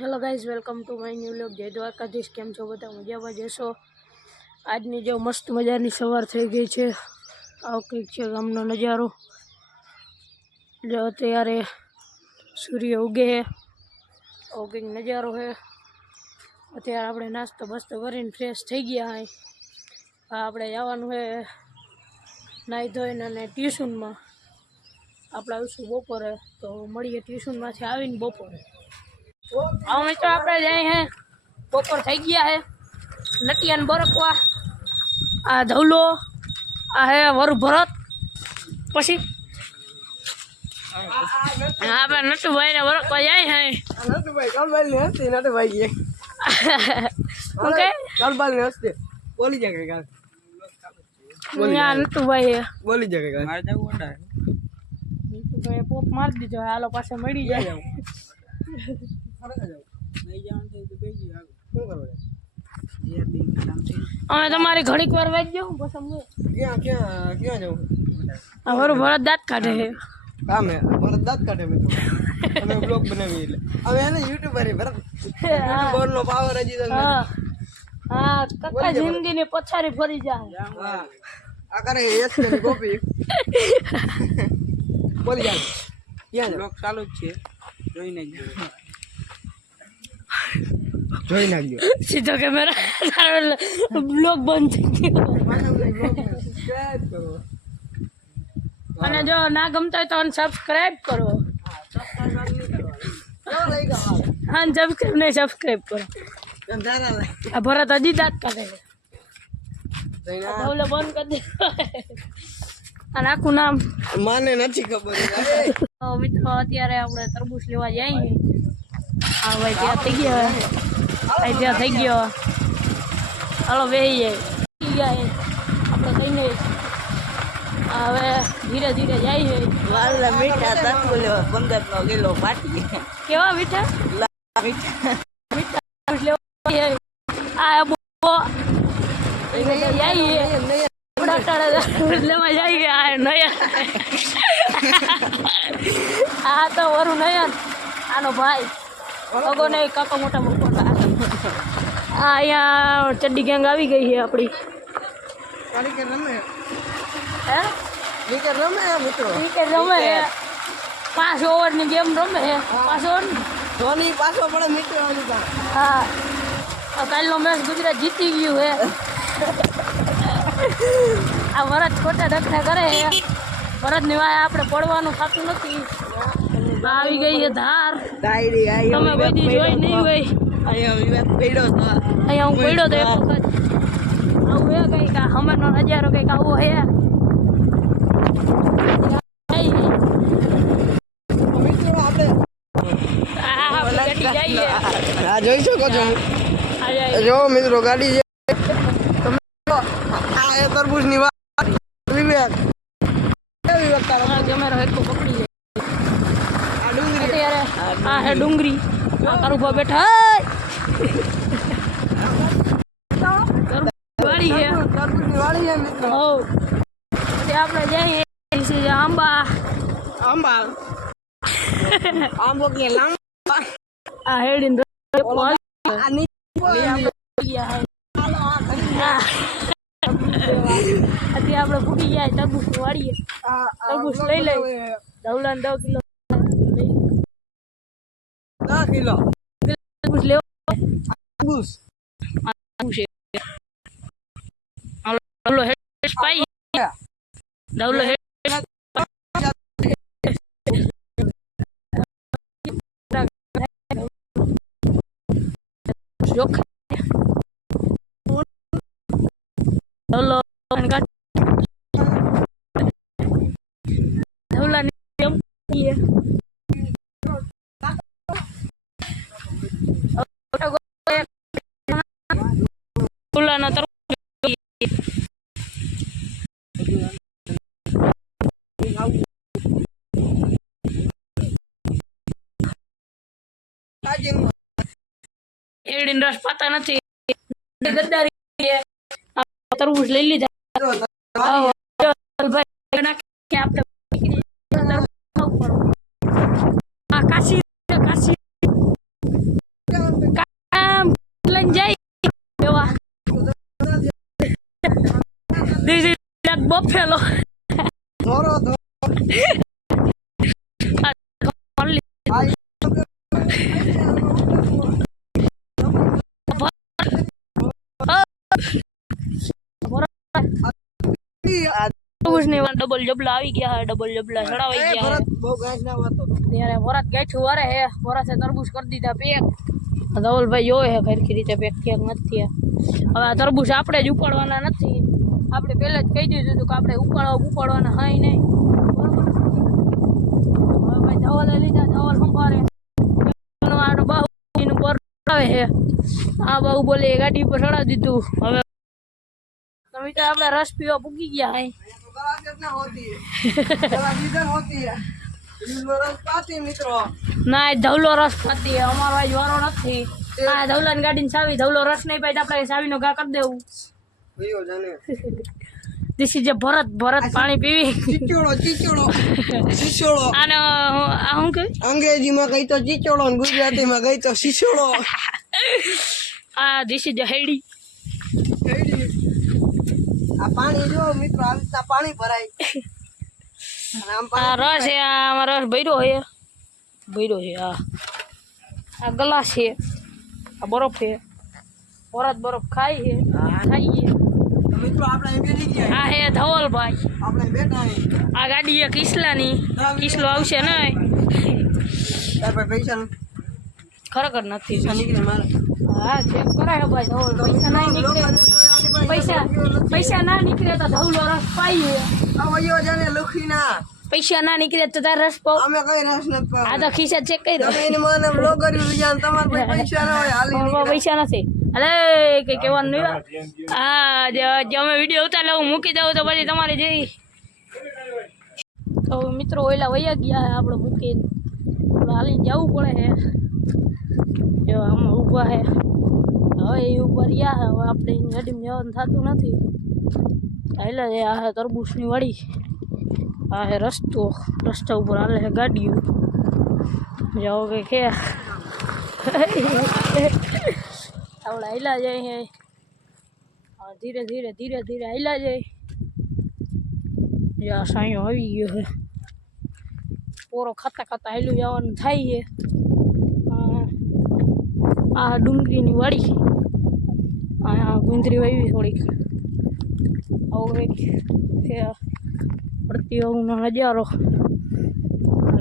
Hello guys, welcome to my new vlog. જય દ્વારકાધીશ. કેમ છો બધા? મજામાં જશો? આજની જો મસ્ત મજાની સવાર થઈ ગઈ છે. આવો કંઈક છે ગામનો નજારો. જો અત્યારે સૂર્ય ઉગે છે, આવો કંઈક નજારો છે. અત્યારે આપણે નાસ્તો બસ્તો કરીને ફ્રેશ થઈ ગયા હોય. આપણે જવાનું છે નાહી ધોઈને અને ટ્યુશનમાં. આપણે આવીશું બપોરે, તો મળીએ ટ્યુશનમાંથી આવીને બપોરે. અમે તો આપણે જાય હે બપોર થઈ ગયા હે. નટિયાન બરકવા આ ધવલો આ હે વરુ ભરત. પછી આપણે નટુભાઈ ને વરકવા જાય હે. નટુભાઈ કાલબાલ ને હસ્તી નટુભાઈ ઓકે કાલબાલ ને હસ્તી બોલી જાય કાલ યા નટુભાઈ બોલી જાય કાલ મારે જવું ઓડા નટુભાઈ પોપ મારી દીધો. હાલો પાસે મળી જાય. અમે તમારી ઘડીક વાર વાંચી જાઉં પછી ક્યાં ક્યાં ક્યાં જવું અમારું ભરત દાંત કાઢે છે. કામ હે ભરત દાંત કાઢે મિત્રો અમે બ્લોગ બનાવી એટલે હવે એને યુટ્યુબર હે ભરત યુટ્યુબર નો પાવર હજી તો હા હા કક્કા જિંદગીની પછાડી ફરી જાય. હા આ કરે એસ ની કોપી બોલી જાય ક્યાં બ્લોગ ચાલુ જ છે જોઈ નાખજો જોઈ નાખજો સીધો કેમેરા બ્લોગ બંધ થઈ ગયો. અને જો ના ગમતા હોય તો અનસબસ્ક્રાઇબ કરો. અનસબસ્ક્રાઇબ નહીં, સબસ્ક્રાઇબ કરો. આ ભરત હજી દાંત કાઢે છે. બંધ કરી દે. અને આખું નામ માને નથી ખબર મિત્રો અત્યારે આપણે તરબૂચ લેવા જઈએ. હા ભાઈ ત્યાં થઈ ગયો. ભાઈ ત્યાં થઈ ગયો. હાલો બેસી જાય. આપણે કઈ નહીં. હવે ધીરે ધીરે જાય છે. મીઠા તરબૂચ 15 કિલો પાટી કેવા મીઠા મીઠા આ જઈએ આ નયન. આ તો વરુ નયન આનો ભાઈ અગો નહીં કાકા મોટા મોટા. આ અહીંયા ચડ્ડી ગેંગ આવી ગઈ છે આપણી. રમે હે ક્રિકેટ રમે મિત્રો ક્રિકેટ રમે છે. 5 ઓવરની ગેમ રમે છે. 5 ઓવર ધોની પાછો પડે મિત્રો હા. કાલનો મેચ ગુજરાત જીતી ગયું છે. આ ભરત ખોટા દખણા કરે છે. ભરતની વાય આપણે પડવાનું થતું નથી. આવી ગઈ છે ધાર. તમે કોઈ દી જોઈ નહીં હોય. અહીંયા હું પડ્યો તો એક વખત. આવું હે કંઈક હમણાંનો નજારો કંઈક આવો હે. આ જોઈ શકો છો જો મિત્રો ગાડી છે. આ એ તરબૂચ ની વાત વિવેક કેમેરો હેઠો પકડી જાય. આ ડુંગળી અત્યારે આ હે ડુંગળી. આ કારુભા બેઠા વાળી છે. તરબૂચ ની વાળી છે મિત્રો હો આપણે જઈએ આંબા. આંબા આંબો કે લાંબા આ હેડીન આ નીચે આપણે ભૂકી જાય. તરબૂચ વાળીએ. તરબૂચ લઈ લઈ. ધવલા 10 કિલો 10 કિલો તરબૂચ લેવા. તરબૂચ ધવલો હેડ પાઈ. ધવલો હેડ ચોખા ધવલો ધવલા એડીન રસ પાતા નથી. ગદ્દારી તરબૂચ લઈ લીધા. કાશી કાશી બફેલો ધોરો ધોરો ડબલ જબલા આવી ગયા, ડબલ જબલા ચડાવાઈ ગયા. બહુ ગાંઠ ના વાતો તો. ત્યારે વરાત ગાંઠું વારે હે, વરાસે તરબૂચ કરી દીધા પેક. ધવલભાઈ જોવે હે ખરખી રીતે પેક થયા નથી થયા. હવે આ તરબૂચ આપણે જ ઉપાડવાના નથી, આપણે પહેલા જ કહી દીધું હતું કે આપણે ઉપાડવાના હાય નહીં. બરોબર. હવે ભાઈ ધવલે લીધા, ધવલ સંભાળે બાહુનું પર આવે છે. આ બાહુ બોલે ગાડી પર ચડાવી દીધું. હવે તમે તો આપણે રસ પીવા પૂગી ગયા હાય. ના ધવલો રસ ખાતી અમારો આજ વારો નથી. આ ધવલાની ગાડીની ચાવી, ધવલો રસ નહીં પાય આપણે ચાવીનો ઘા કરી દેવું. દિસ ઇઝ ભરત પાણી પીવી. ચીચોડો આને આ શું કે અંગ્રેજીમાં કઈ તો ચીચોડો ને ગુજરાતીમાં કઈ તો શીશોડો. આ દિસ ઇઝ હેડી. આ પાણી જો મિત્રો, આવી રીતના પાણી ભરાય. આ રસ છે, આમાં રસ ભર્યો છે. આ ગ્લાસ છે, આ બરફ છે. બરફ ખાય છે, ખાઈએ. મિત્રો આપણે બેઠી ગયા, આ હે ધવલભાઈ. આપણે બેઠા આ ગાડી છે કિસલાની, કિસલો આવશે ને પૈસા ખરેખર નથી. નીકળે મારે. હા ચેક કરાય ભાઈ ધવલ. પૈસા ના નીકળે, પૈસા ના નીકળે તો ધવલો રસ પાઈએ. પૈસા ના નીકળે તો તાર રસ પાવ. અમે કઈ રસ નથી પાવ. આ તો ખિસ્સા ચેક કરી દો. પૈસા નથી. અરે કઈ કહેવાનું નહીં. હા જે અમે વિડીયો ઉતારે હું મૂકી દઉં તો પછી તમારે જઈ. તો મિત્રો ઓલા વૈયા ગયા આપણે મૂકીને હાલીને જવું પડે છે. જો આમાં ઊભા છે, હવે એ ઉપર રહ્યા. હવે આપણે ગાડીમાં જવાનું થતું નથી. હાલે છે આ તરબૂચની વાડી, આ હે રસ્તા ઉપર હાલે છે ગાડીઓ. જાઓ કે છે આપણે હાલ્યા જાય છે. ધીરે ધીરે હાલ્યા જાય. આ સાંયો આવી ગયો છે. પોરો ખાતા હાલ્યું જવાનું થાય છે. આ ડુંગળીની વાડી, આ ગુંદરી વાવી થોડીક. આવો કંઈક છે પડતી નો નજારો.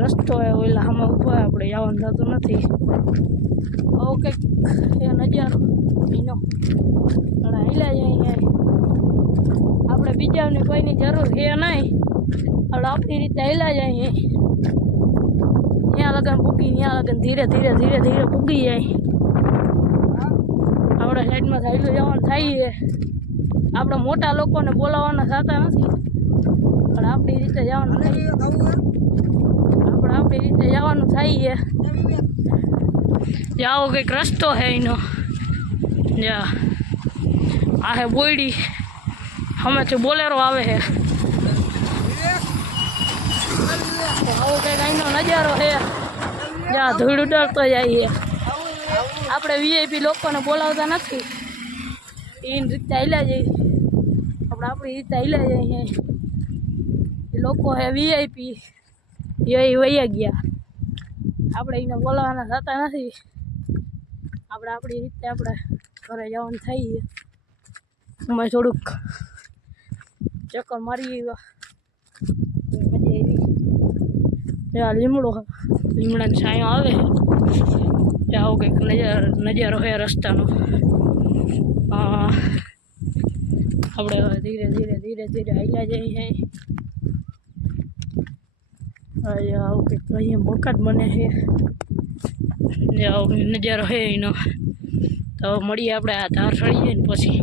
રસ્તો હોય ઓલા આમાં ઊભા આપણે જવાનું થતું નથી. આવો કંઈક એ નજારો એનો હાલ્યા જાય. આપણે બીજાની કોઈની જરૂર છે નહીં, આપણે આપણી રીતે હાલ્યા જાય. ત્યાં લગન પૂગી, ત્યાં લગન ધીરે ધીરે પૂગી જાય. આપણે સાઈડમાં હાલ્યું જવાનું થાય છે. આપણે મોટા લોકોને બોલાવવાના થતા નથી, પણ આપણી રીતે જવાનું થાય. આપણી રીતે જવાનું થાય છે. જાઓ કંઈક રસ્તો છે એનો. જા આ હે બોયડી, હમેથી બોલેરો આવે છે. આવો કંઈક અહીંનો નજારો છે. જ્યાં ધૂળ ઉડાડતો જાય છે. આપણે વીઆઈપી લોકોને બોલાવતા નથી, એની રીતે હાલ્યા જઈએ. આપણે આપણી રીતે હાલ્યા જઈએ. એ લોકો હે વીઆઈપી, એ વૈયા ગયા. આપણે એને બોલાવવાના થતા નથી. આપણે આપણી રીતે આપણે ઘરે જવાનું થાય. અમે થોડુંક ચક્કર મારી આવ્યા, મજા આવી. લીમડાનો છાંયો આવે. આવો કંઈક નજારો છે રસ્તાનો. આપણે હવે ધીરે ધીરે હાલ્યા જઈએ. આવું કંઈક અહીંયા મકાન બને છે. આવો નજારો છે એનો. તો મળીએ આપણે આ ધાર ચડી જાય ને પછી.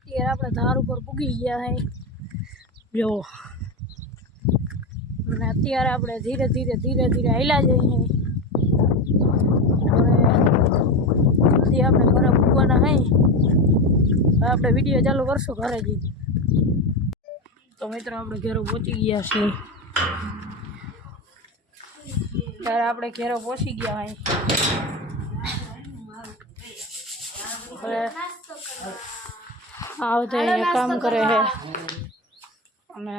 અત્યારે આપણે ધાર ઉપર પૂગી ગયા છે જો. અને અત્યારે આપણે ધીરે ધીરે હાલ્યા જઈએ. જલ્દી આપણે ઘરે પૂગવાના હોય. આપણે વિડીયો ચાલુ કરશું ઘરે જઈ. તો મિત્રો આપણે ઘરે પહોંચી ગયા છીએ. ત્યારે આપણે ઘરે પહોંચી ગયા હોય. હવે આવ તો અહીંયા કામ કરે છે. અને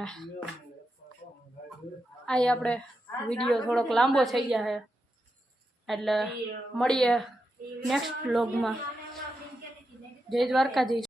આ આપણે વિડીયો થોડોક લાંબો થઈ ગયા છે એટલે મળીએ નેક્સ્ટ વ્લોગમાં. જય દ્વારકાધીશ.